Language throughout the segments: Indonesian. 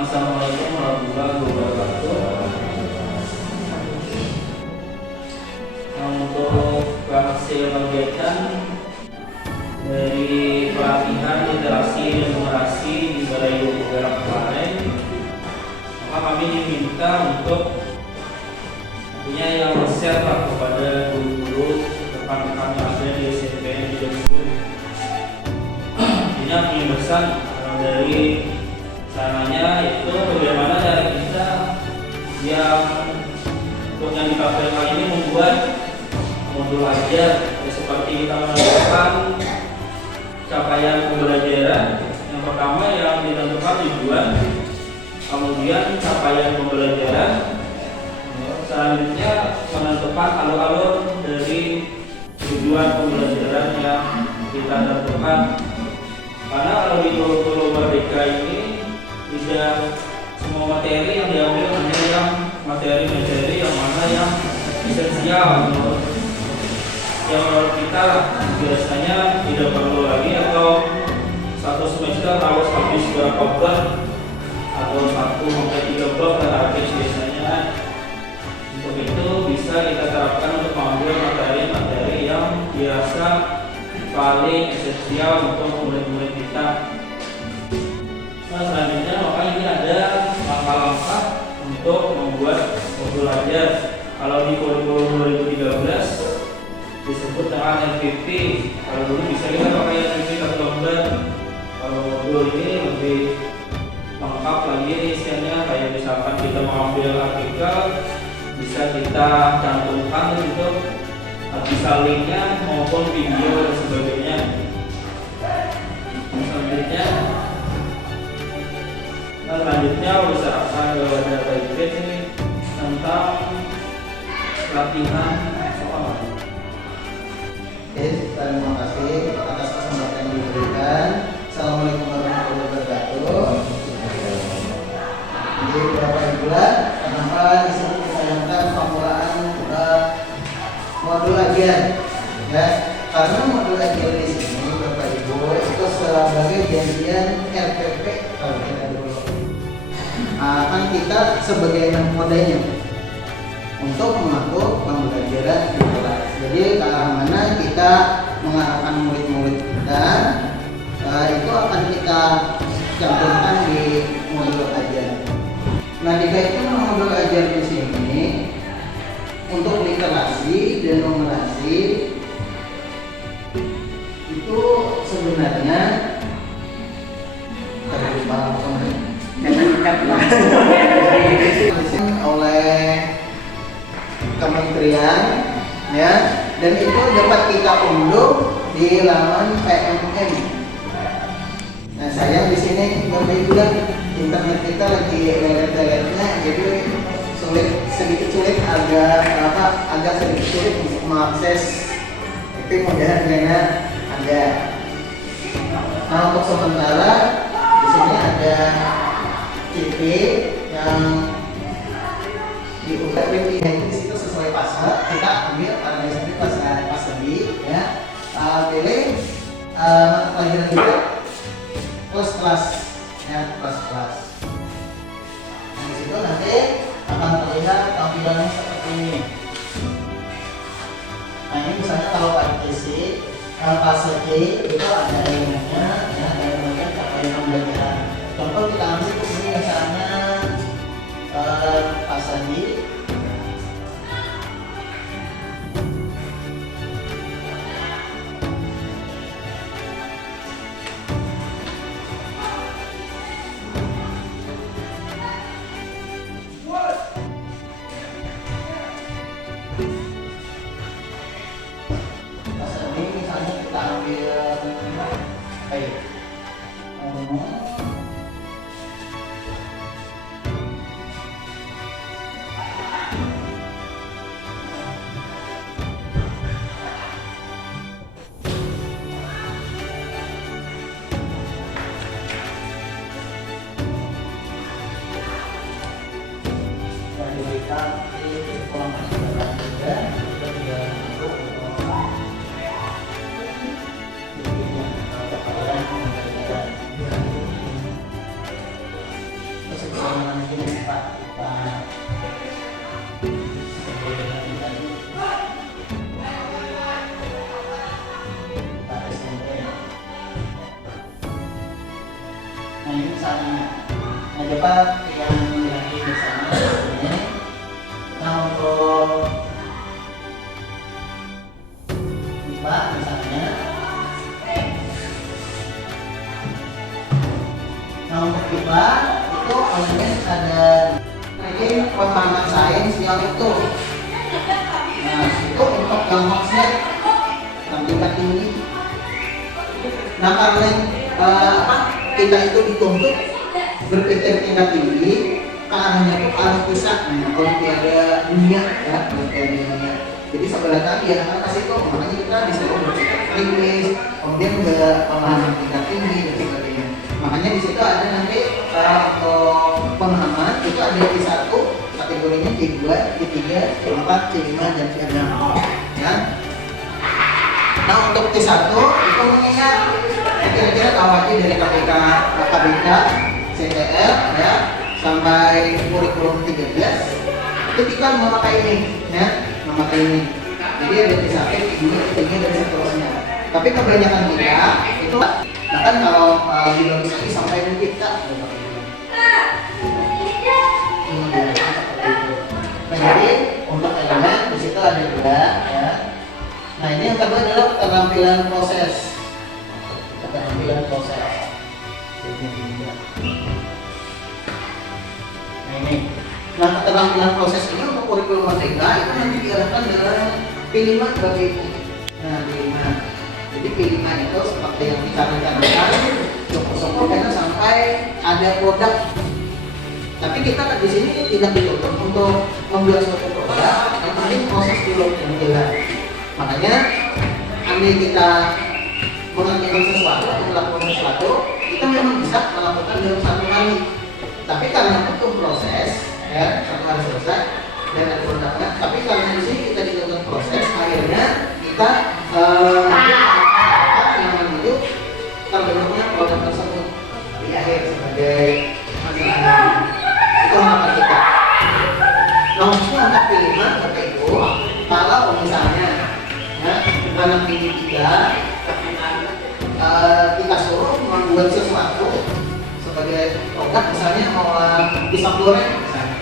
Assalamualaikum warahmatullahi wabarakatuh. Untuk hasil kegiatan dari pelatihan literasi dan numerasi di Balai Penggerak kemarin, maka kami diminta untuk tentunya yang share kepada guru-guru rekan-rekan yang ada di SMP di Jember. Ini penulisan dari sananya yaitu bagaimana cara kita yang untuk yang di KPK ini membuat modul ajar seperti kita menentukan capaian pembelajaran. Yang pertama yang ditentukan tujuan, kemudian capaian pembelajaran, selanjutnya menentukan alur-alur dari tujuan pembelajaran yang kita tentukan. Karena kalau di kurikulum Merdeka ini tidak semua materi yang diambil, hanya yang materi-materi yang mana yang esensial menurut kita biasanya tidak perlu lagi, atau satu semester harus habis berapa bab atau 1 sampai 3 bab habis biasanya. Untuk itu bisa kita terapkan untuk mengambil materi-materi yang dirasa paling esensial untuk murid-murid kita. Nah, selanjutnya maka ini ada langkah-langkah untuk membuat modul ajar. Kalau di kurikulum 2013 disebut dengan MVP. Kalau dulu bisa kita pakai MVP tergambar. Kalau modul ini lebih lengkap lagi isiannya, kayak misalkan kita mengambil artikel bisa kita cantumkan untuk bisa linknya maupun video dan sebagainya. Selanjutnya usahakan ada baik ini tentang latihan soal. Oke, terima kasih atas kesempatan yang diberikan. Assalamualaikum warahmatullahi wabarakatuh. Jadi Bapak Ibu, kenapa di sini ditayangkan pemulaan modul ajar? Ya, karena modul ajar di sini Bapak Ibu itu sebagai bagian RPP kalau kita dulu. Kan kita sebagai anak modenya untuk mengatur pembelajaran di kelas. Jadi ke arah mana kita mengarahkan murid-murid kita, itu akan kita cantumkan di modul ajar. Nah, dikaitkan modul ajar di sini untuk literasi dan numerasi itu sebenarnya oleh kementerian, ya, dan itu dapat kita unduh di laman PMM. Nah, sayang di sini Bapak Ibu, internet kita lagi lelet-leletnya, jadi sedikit sulit agak sedikit sulit untuk mengakses. Tapi mudah-mudahan ada. Nah, untuk sementara di sini ada CP yang diutak di situ sesuai pasal kita ambil karena di sini pas tadi, ya. Pilih mata pelajaran kita kelas, ya, kelas. Nah, di situ nanti akan terlihat tampilannya seperti ini. Nah, ini misalnya kalau pakai fase C itu ada elemennya, ya, elemennya capaian pembelajaran. Contoh kita ambil di sini misalnya fase D. Misalnya kita ambil Bapak yang lagi bersama ini. Nah, untuk IPA misalnya, nah untuk IPA itu awalnya ada ini pemahaman sains yang utuh. Nah itu untuk yang maksudnya yang tingkat tinggi. Nah karena kita itu dituntut berpikir tingkat tinggi, ke arahnya itu arah pusat, olimpiade dunia ya, olimpiade dunia. Jadi sebelah tadi ya kan kasih itu, makanya kita disuruh berpikir kritis, kemudian juga pemahaman tingkat tinggi dan sebagainya. Makanya di situ ada nanti untuk pemahaman itu ada C1, kategorinya C2, C3, C4, C5 dan C6 ya. Nah untuk C1 itu mengingat kira-kira tahu aja dari KPK, CTR ya sampai kurikulum 13 itu kita memakai ini ya, memakai ini. Jadi ada C1, C2, C3 dan seterusnya. Tapi kebanyakan kita itu bahkan kalau biologi ini sampai mencipta. Nah jadi untuk elemen di situ ada 2 ya. Nah ini yang kedua adalah keterampilan proses. Keterampilan proses. Nah ini. Nah keterampilan proses ini untuk kurikulum merdeka itu nanti diarahkan dalam P5 bagi ibu. Nah P5. Jadi P5 itu seperti yang dicanangkan syukur-syukur karena sampai ada produk. Tapi kita di sini tidak dituntut untuk membuat suatu produk, yang penting proses dulu yang jelas. Makanya andai kita mengerjakan sesuatu atau melakukan sesuatu, kita memang bisa melakukan dalam 1 hari. Tapi karena butuh proses, ya 1 hari selesai dan ada produknya. Tapi karena di sini kita dituntut proses, akhirnya kita yang menuju terbentuknya produk tersebut di akhir sebagai hasil. Itu harapan kita. Nah, khususnya untuk P5 Bapak Ibu, kalau misalnya ya, anak ini kita suruh membuat sesuatu sebagai produk, misalnya mau pisang goreng misalnya.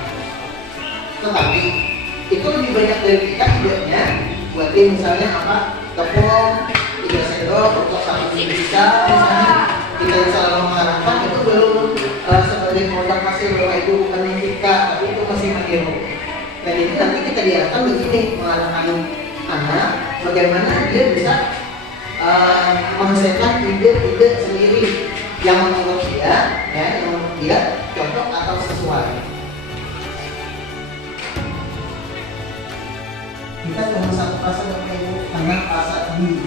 Tetapi itu lebih banyak dari kita idenya. Berarti misalnya apa? Tepung 3 sendok untuk 1 kita misalnya, kita selalu mengarahkan itu belum sebagai produk hasil Bapak Ibu, bukan yang kita, tapi itu masih meniru. Dan ini nanti kita diarahkan begini, mengarahkan anak bagaimana dia bisa menghasilkan ide-ide sendiri yang menurut dia, ya, yang menurut dia cocok atau sesuai. Kita cuma 1 fase Bapak Ibu, karena fase ini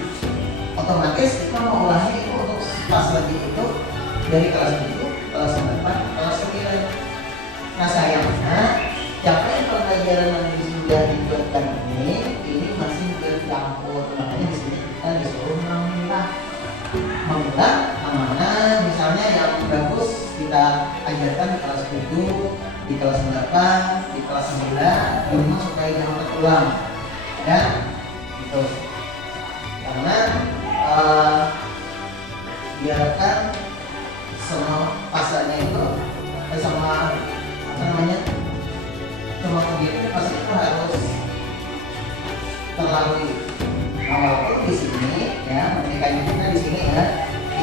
otomatis kita mengolahnya itu untuk fase lagi itu dari kelas 7, kelas 8, kelas 9. Nah sayangnya capaian pembelajaran yang sudah dibuatkan ini masih bercampur. Makanya di sini kita disuruh memilah mana misalnya yang bagus kita ajarkan di kelas 7, di kelas 8, di kelas 9, memang supaya jangan terulang ya gitu. Karena biarkan semua pasarnya itu sama apa namanya, semua kegiatan pasti itu harus terlalui. Nah, walaupun di sini ya, menikahnya kita di sini ya,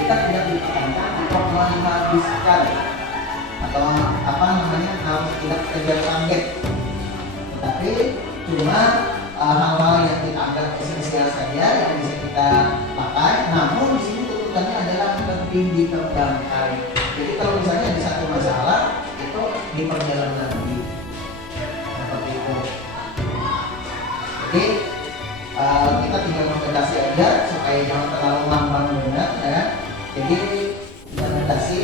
kita tidak ditekankan untuk menghabiskan atau apa namanya harus tidak kejar target, tetapi cuma hal-hal yang kita anggap esensial saja yang bisa kita pakai. Namun di sini tuntutannya adalah lebih dikembangkan. Jadi kalau misalnya ada satu masalah itu diperjalan lagi seperti itu. Jadi kita tinggal membatasi aja supaya jangan terlalu lambang benar ya. Jadi kita batasi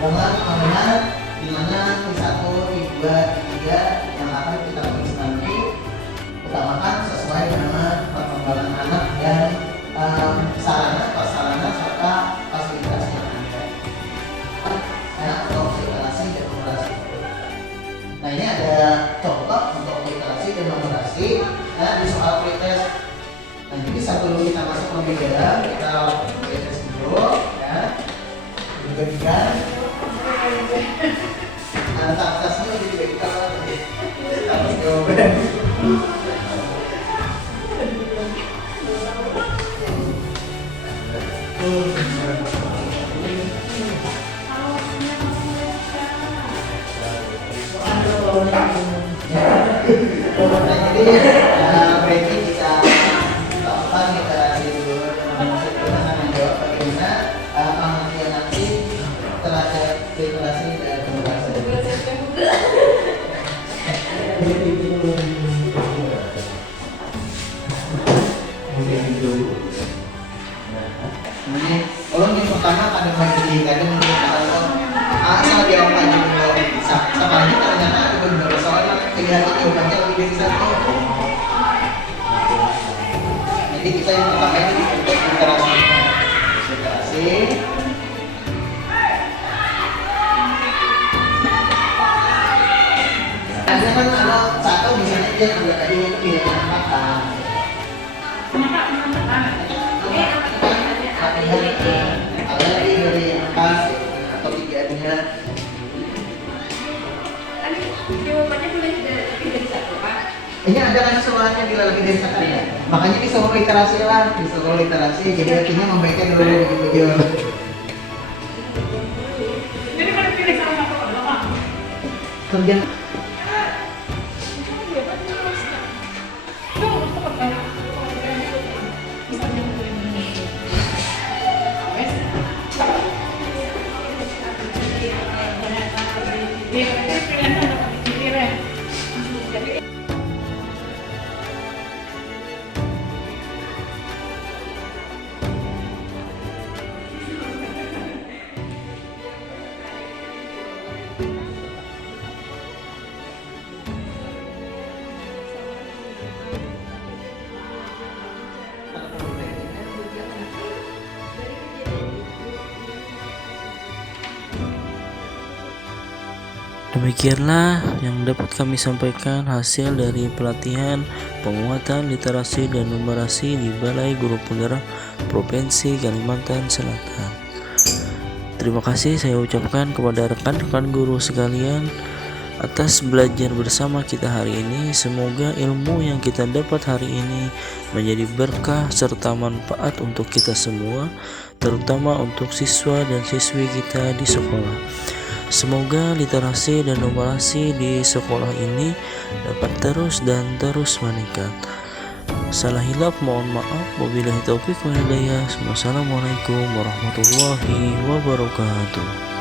dengan amanat di mana P1, P2, P3 yang akan kita tulis nanti utamakan sesuai dengan perkembangan anak dan sarana prasarana serta fasilitas yang ada. Untuk literasi dan numerasi. Nah ini ada contoh untuk literasi dan numerasi. Nah di soal pretest. Nah jadi sebelum kita masuk lebih dalam, kita lakukan pretest dulu ya. Dijadikan Anak atasnya lebih baik kalau harus jawaban. Jadi berarti kita lakukan literasi dulu. Kita akan menjawab bagaimana pengertian nanti terhadap literasi dan pembahasan. Ini orang yang pertama ada bagi kadang kalau asal dia apa aja dulu sama aja ternyata ada beberapa soal kelihatan jawabannya lebih dari satu. Jadi kita yang pertama ini untuk literasi. Ada kan ada satu misalnya dia juga tadi itu pilihan kata. Ada dari pas atau tiganya. Jawabannya boleh lebih dari satu, Pak. Ini ada kan soalnya bila lebih dari satu ya. Makanya disuruh literasi lah, disuruh literasi. Jadi artinya membaca dulu dari jujur. Jadi kan pilih salah satu kalau Pak. Kerja Demikianlah yang dapat kami sampaikan hasil dari pelatihan penguatan literasi dan numerasi di Balai Guru Penggerak Provinsi Kalimantan Selatan. Terima kasih saya ucapkan kepada rekan-rekan guru sekalian atas belajar bersama kita hari ini. Semoga ilmu yang kita dapat hari ini menjadi berkah serta manfaat untuk kita semua, terutama untuk siswa dan siswi kita di sekolah. Semoga literasi dan numerasi di sekolah ini dapat terus dan terus meningkat. Salah hilaf mohon maaf. Wabillahi taufik wal hidayah. Wassalamualaikum warahmatullahi wabarakatuh.